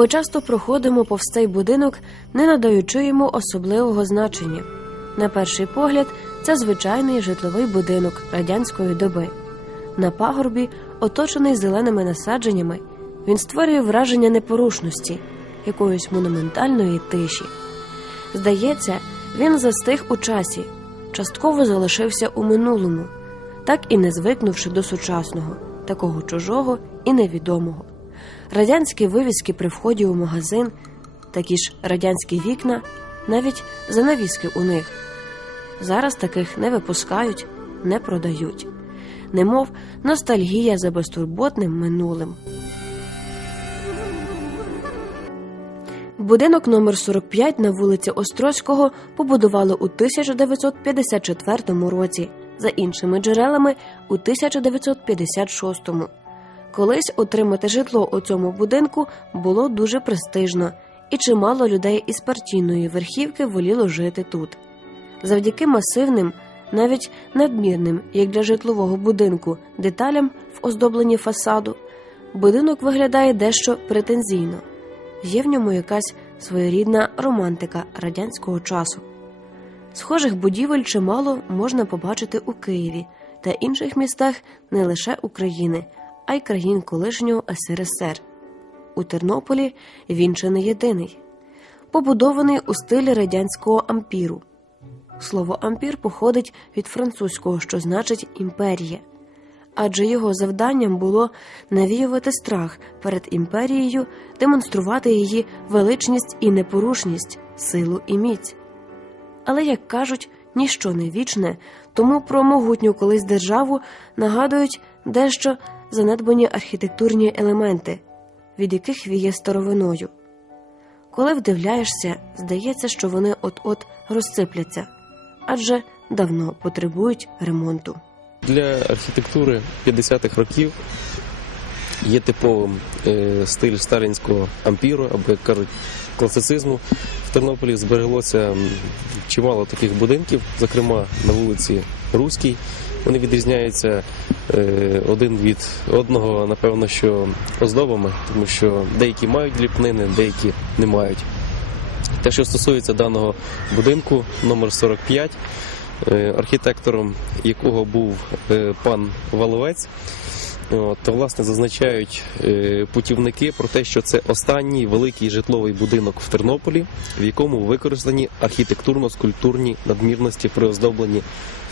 Ми часто проходимо повз цей будинок, не надаючи йому особливого значення. На перший погляд, це звичайний житловий будинок радянської доби. На пагорбі, оточений зеленими насадженнями, він створює враження непорушності, якоїсь монументальної тиші. Здається, він застиг у часі, частково залишився у минулому, так і не звикнувши до сучасного, такого чужого і невідомого. Радянські вивіски при вході у магазин, такі ж радянські вікна, навіть занавіски у них. Зараз таких не випускають, не продають, немов ностальгія за безтурботним минулим. Будинок номер 45 на вулиці Острозького побудували у 1954 році, за іншими джерелами у 1956. Колись отримати житло у цьому будинку було дуже престижно, і чимало людей із партійної верхівки воліло жити тут. Завдяки масивним, навіть надмірним, як для житлового будинку, деталям в оздобленні фасаду, будинок виглядає дещо претензійно. Є в ньому якась своєрідна романтика радянського часу. Схожих будівель чимало можна побачити у Києві та інших містах не лише України, а й країн колишнього СРСР. У Тернополі він чи не єдиний, побудований у стилі радянського ампіру. Слово ампір походить від французького, що значить імперія, адже його завданням було навіювати страх перед імперією, демонструвати її величність і непорушність, силу і міць. Але, як кажуть, ніщо не вічне, тому про могутню колись державу нагадують дещо занедбані архітектурні елементи, від яких віє старовиною. Коли вдивляєшся, здається, що вони от-от розсипляться, адже давно потребують ремонту. Для архітектури 50-х років є типовим е, стиль сталінського ампіру, або як кажуть, класицизму. В Тернополі збереглося чимало таких будинків, зокрема на вулиці Руській. Вони відрізняються е, один від одного, напевно, що оздобами, тому що деякі мають ліпнини, деякі не мають. Те, що стосується даного будинку, номер 45, е, архітектором якого був е, пан Валовець, то власне зазначають путівники про те, що це останній великий житловий будинок в Тернополі, в якому використані архітектурно-скульптурні надмірності при оздобленні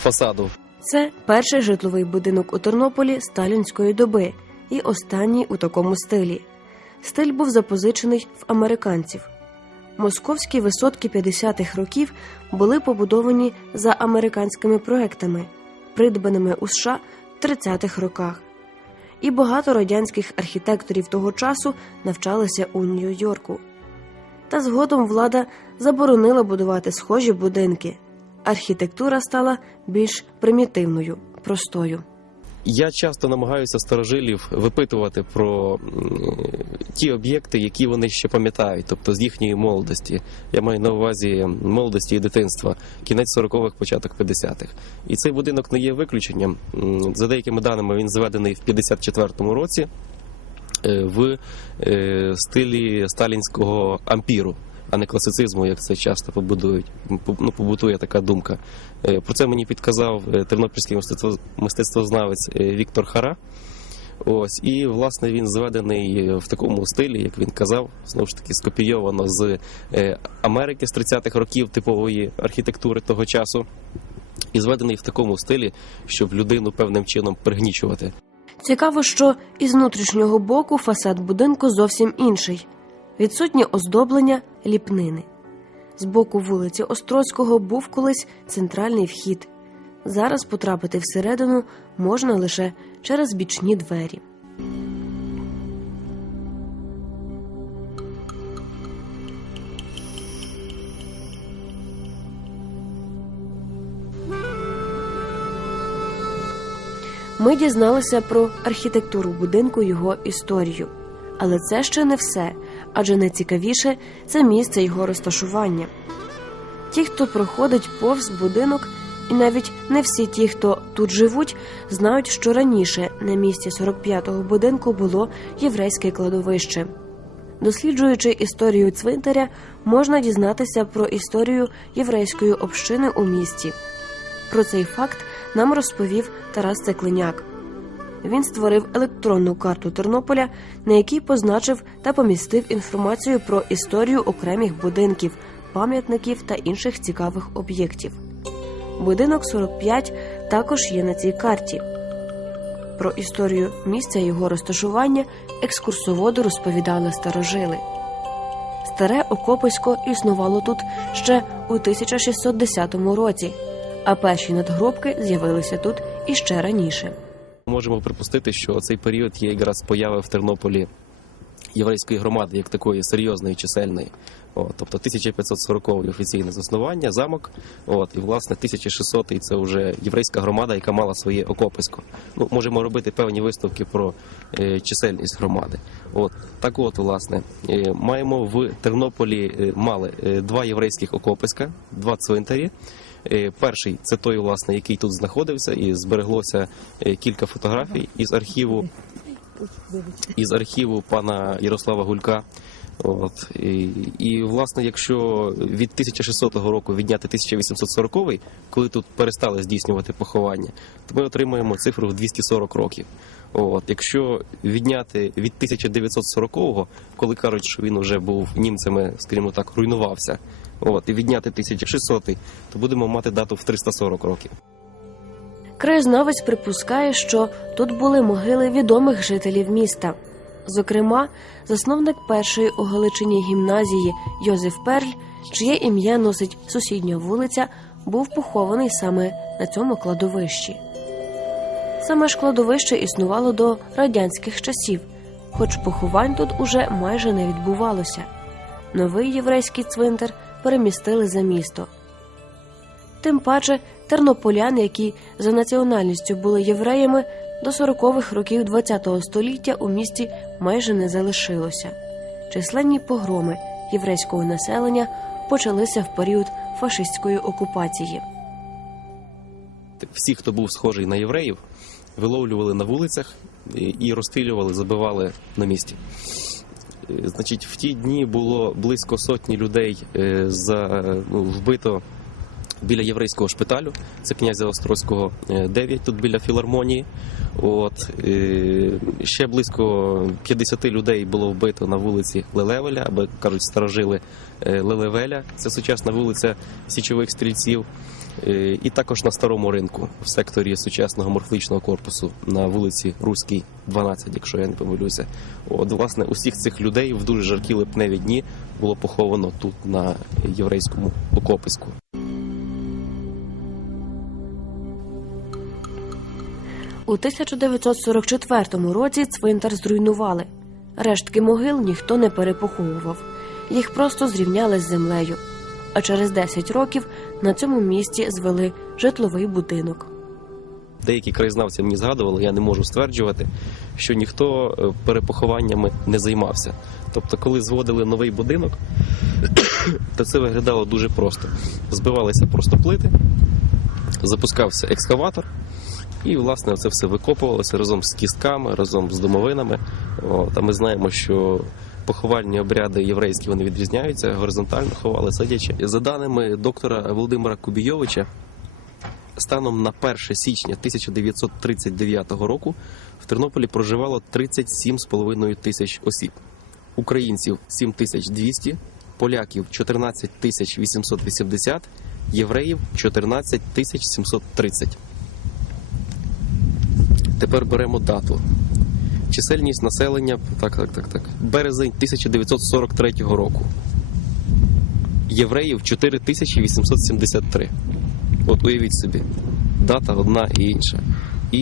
фасаду. Це перший житловий будинок у Тернополі сталінської доби і останній у такому стилі. Стиль був запозичений в американців. Московські висотки 50-х років були побудовані за американськими проектами, придбаними у США в 30-х роках. І багато радянських архітекторів того часу навчалися у Нью-Йорку. Та згодом влада заборонила будувати схожі будинки. Архітектура стала більш примітивною, простою. Я часто намагаюся старожилів випитувати про ті об'єкти, які вони ще пам'ятають, тобто з їхньої молодості. Я маю на увазі молодості і дитинства, кінець 40-х, початок 50-х. І цей будинок не є виключенням. За деякими даними, він зведений в 54-му році е, в е, стилі сталінського ампіру. А не класицизму, як це часто побудують. Ну, побутує така думка. Е, Про це мені підказав е, тернопільський мистецтво- мистецтвознавець е, Віктор Хара. Ось, і власне він зведений в такому стилі, як він казав, знову ж таки скопійовано з Америки з 30-х років типової архітектури того часу, і зведений в такому стилі, щоб людину певним чином пригнічувати. Цікаво, що із внутрішнього боку фасад будинку зовсім інший. Відсутнє оздоблення ліпнини. З боку вулиці Острозького був колись центральний вхід. Зараз потрапити всередину можна лише через бічні двері. Ми дізналися про архітектуру будинку, його історію. Але це ще не все, адже найцікавіше це місце його розташування. Ті, хто проходить повз будинок, і навіть не всі ті, хто тут живуть, знають, що раніше на місці 45-го будинку було єврейське кладовище. Досліджуючи історію цвинтаря, можна дізнатися про історію єврейської общини у місті. Про цей факт нам розповів Тарас Цеклиняк. Він створив електронну карту Тернополя, на якій позначив та помістив інформацію про історію окремих будинків, пам'ятників та інших цікавих об'єктів. Будинок 45 також є на цій карті. Про історію місця його розташування екскурсоводу розповідали старожили. Старе Окописько існувало тут ще у 1610 році, а перші надгробки з'явилися тут іще раніше. Можемо припустити, що цей період є якраз появи в Тернополі єврейської громади, як такої серйозної, чисельної. От, тобто 1540 офіційне заснування, замок, от, і власне 1600 це вже єврейська громада, яка мала своє окописько. Ну, можемо робити певні виставки про е, чисельність громади. От, так от, власне, е, маємо в Тернополі е, мали е, два єврейських окописька, два цвинтарі. Е, Перший це той, власне, який тут знаходився, і збереглося е, кілька фотографій із архіву із архіву пана Ярослава Гулька. От і, і власне, якщо від 1600 року відняти 1840, коли тут перестали здійснювати поховання, то ми отримаємо цифру в 240 років. От якщо відняти від 1940-го, коли кажуть, що він вже був німцями, скажімо так, руйнувався, от і відняти 1600, то будемо мати дату в 340 років. Краєзнавець припускає, що тут були могили відомих жителів міста. Зокрема, засновник першої у Галичині гімназії Йозеф Перль, чиє ім'я носить сусідня вулиця, був похований саме на цьому кладовищі. Саме ж кладовище існувало до радянських часів, хоч поховань тут уже майже не відбувалося. Новий єврейський цвинтар перемістили за місто. Тим паче тернополян, які за національністю були євреями, до 40-х років ХХ століття у місті майже не залишилося. Численні погроми єврейського населення почалися в період фашистської окупації. всі, хто був схожий на євреїв, виловлювали на вулицях і і розстрілювали, забивали на місці. Е, Значить, в ті дні було близько сотні людей е, за, ну, вбито біля єврейського шпиталю. Це князя Острозького 9, тут біля філармонії. От, е, ще близько 50 людей було вбито на вулиці Лелевеля, або кажуть, старожили е, Лелевеля. Це сучасна вулиця січових стрільців. Е, І також на старому ринку в секторі сучасного морфологічного корпусу на вулиці Руській, 12, якщо я не помилюся. От, власне, усіх цих людей в дуже жаркі липневі дні було поховано тут на єврейському окопиську. У 1944 році цвинтар зруйнували. Рештки могил ніхто не перепоховував, їх просто зрівняли з землею. А через 10 років на цьому місці звели житловий будинок. Деякі краєзнавці мені згадували, я не можу стверджувати, що ніхто е, перепохованнями не займався. Тобто, коли зводили новий будинок, то це виглядало дуже просто. Збивалися просто плити, запускався екскаватор, і, власне, це все викопувалося разом з кістками, разом з домовинами. От, а ми знаємо, що поховальні обряди єврейські вони відрізняються, горизонтально ховали сидячи. За даними доктора Володимира Кубійовича, станом на 1 січня 1939 року в Тернополі проживало 37,5 тисяч осіб. Українців 7200, поляків 14 тисяч 880, євреїв 14 тисяч 730. Тепер беремо дату. Чисельність населення так, так, так, так. Березень 1943 року. Євреїв 4873. От уявіть собі, дата одна і інша. І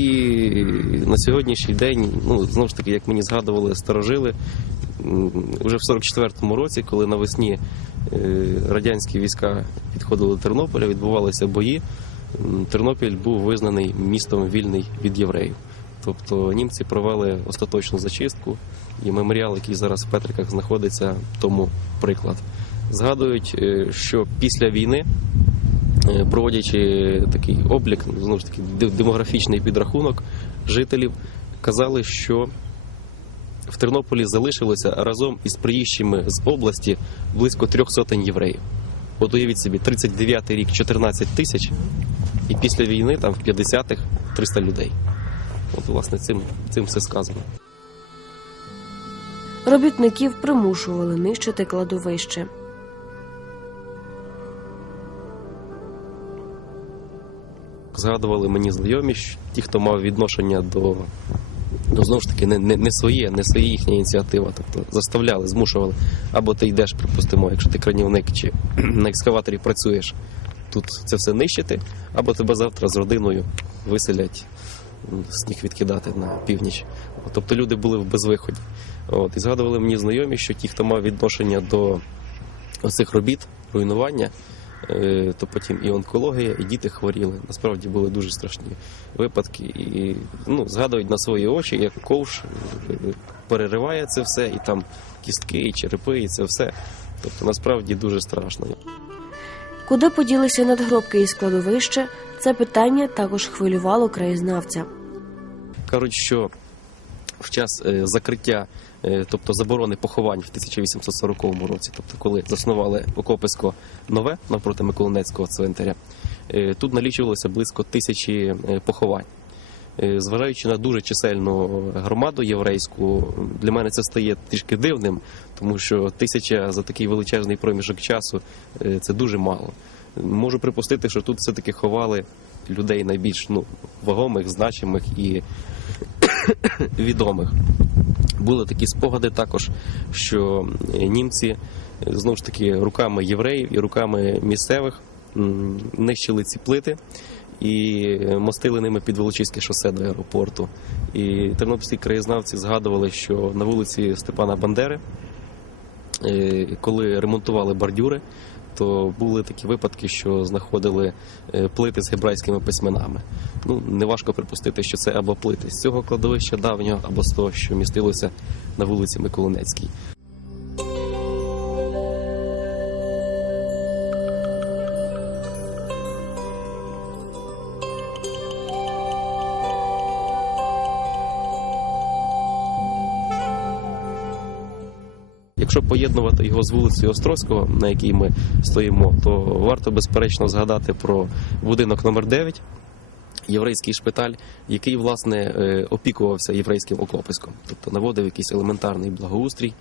на сьогоднішній день, ну знову ж таки, як мені згадували старожили, вже в 44-му році, коли навесні е, радянські війська підходили до Тернополя, відбувалися бої. Тернопіль був визнаний містом вільний від євреїв. Тобто німці провели остаточну зачистку, і меморіал, який зараз в Петриках знаходиться, тому приклад. Згадують, е, що після війни, е, проводячи такий облік, знову ж таки, демографічний підрахунок жителів, казали, що в Тернополі залишилося разом із приїжджими з області близько трьох сотень євреїв. От уявіть собі, 39-й рік 14 тисяч, і після війни там в 50-х 300 людей. От, власне, цим, цим все сказано. Робітників примушували нищити кладовище. Згадували мені знайомі, що ті, хто мав відношення до, до знову ж таки, не, не, не своє, не своя їхня ініціатива. Тобто заставляли, змушували. Або ти йдеш, припустимо, якщо ти кранівник чи на екскаваторі працюєш, тут це все нищити, або тебе завтра з родиною виселять сніг відкидати на північ. Тобто люди були в безвиході. От, і згадували мені знайомі, що ті, хто мав відношення до оцих робіт, руйнування, е, то потім і онкологія, і діти хворіли. Насправді були дуже страшні випадки. І ну, згадують на свої очі, як ковш е, перериває це все, і там кістки, і черепи, і це все. Тобто насправді дуже страшно. Куди поділися надгробки і складовище? це питання також хвилювало краєзнавця. Кажуть, що в час е, закриття, е, тобто заборони поховань в 1840 році, тобто коли заснували Окописько нове навпроти Миколинецького цвинтаря, е, тут налічувалося близько тисячі поховань. Е, Зважаючи на дуже чисельну громаду єврейську, для мене це стає трішки дивним, тому що тисяча за такий величезний проміжок часу е, це дуже мало. Можу припустити, що тут все-таки ховали людей найбільш ну, вагомих, значимих і відомих. Були такі спогади також, що е, німці е, знову ж таки руками євреїв і руками місцевих нищили ці плити і мостили ними під Волочиське шосе до аеропорту. І тернопільські краєзнавці згадували, що на вулиці Степана Бандери, е, коли ремонтували бордюри, то були такі випадки, що знаходили е, плити з гебрайськими письменами. Ну, неважко припустити, що це або плити з цього кладовища давнього, або з того, що містилося на вулиці Миколинецькій. Якщо поєднувати його з вулицею Острозького, на якій ми стоїмо, то варто безперечно згадати про будинок номер 9 єврейський шпиталь, який власне е, опікувався єврейським окописьком, тобто наводив якийсь елементарний благоустрій.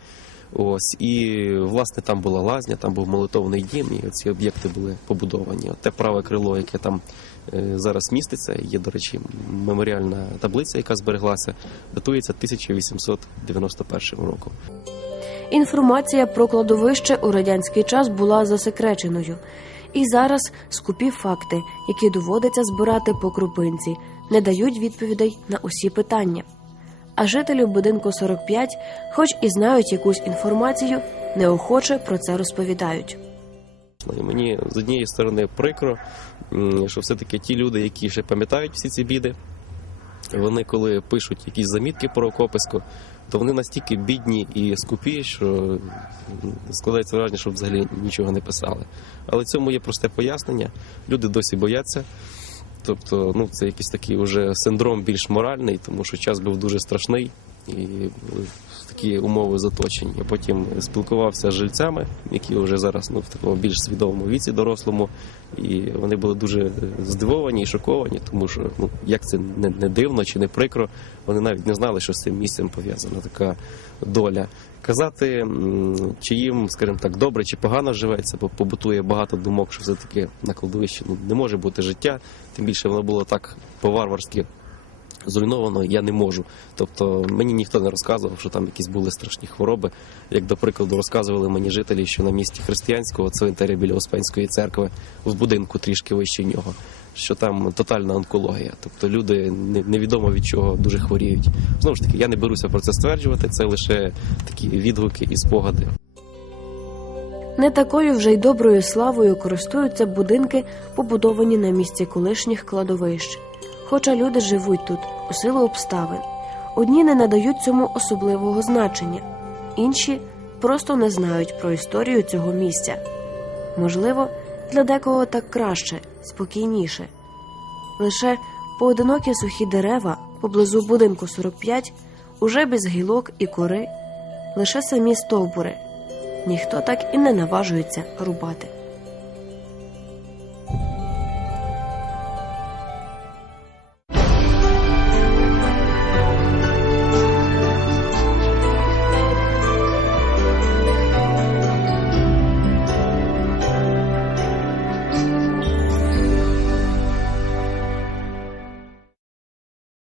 Ось і власне там була лазня, там був молитовний дім, і ці об'єкти були побудовані. От те праве крило, яке там е, зараз міститься, є, до речі, меморіальна таблиця, яка збереглася, датується 1891 роком. Інформація про кладовище у радянський час була засекреченою. І зараз скупі факти, які доводиться збирати по крупинці, не дають відповідей на усі питання. А жителі будинку 45, хоч і знають якусь інформацію, неохоче про це розповідають. Мені з однієї сторони прикро, що все-таки ті люди, які ще пам'ятають всі ці біди, вони коли пишуть якісь замітки про окописько, то вони настільки бідні і скупі, що складається враження, що взагалі нічого не писали. Але цьому є просте пояснення. Люди досі бояться. Тобто, ну це якийсь такий уже синдром більш моральний, тому що час був дуже страшний і були такі умови заточені. Я потім спілкувався з жильцями, які вже зараз ну, в такому більш свідомому віці дорослому, і вони були дуже здивовані і шоковані, тому що ну як це не, не дивно чи не прикро, вони навіть не знали, що з цим місцем пов'язана така доля. Казати, чи їм, скажімо так, добре чи погано живеться, бо побутує багато думок, що все-таки на кладовищі ну, не може бути життя, тим більше воно було так по-варварськи зруйновано, я не можу. Тобто мені ніхто не розказував, що там якісь були страшні хвороби. Як до прикладу, розказували мені жителі, що на місці християнського цвинтаря біля Успенської церкви в будинку трішки вище нього, що там тотальна онкологія. Тобто люди невідомо від чого дуже хворіють. Знову ж таки, я не беруся про це стверджувати. Це лише такі відгуки і спогади. Не такою вже й доброю славою користуються будинки, побудовані на місці колишніх кладовищ. Хоча люди живуть тут у силу обставин. Одні не надають цьому особливого значення, інші просто не знають про історію цього місця. Можливо, для декого так краще, спокійніше. Лише поодинокі сухі дерева поблизу будинку 45 уже без гілок і кори, лише самі стовбури. Ніхто так і не наважується рубати.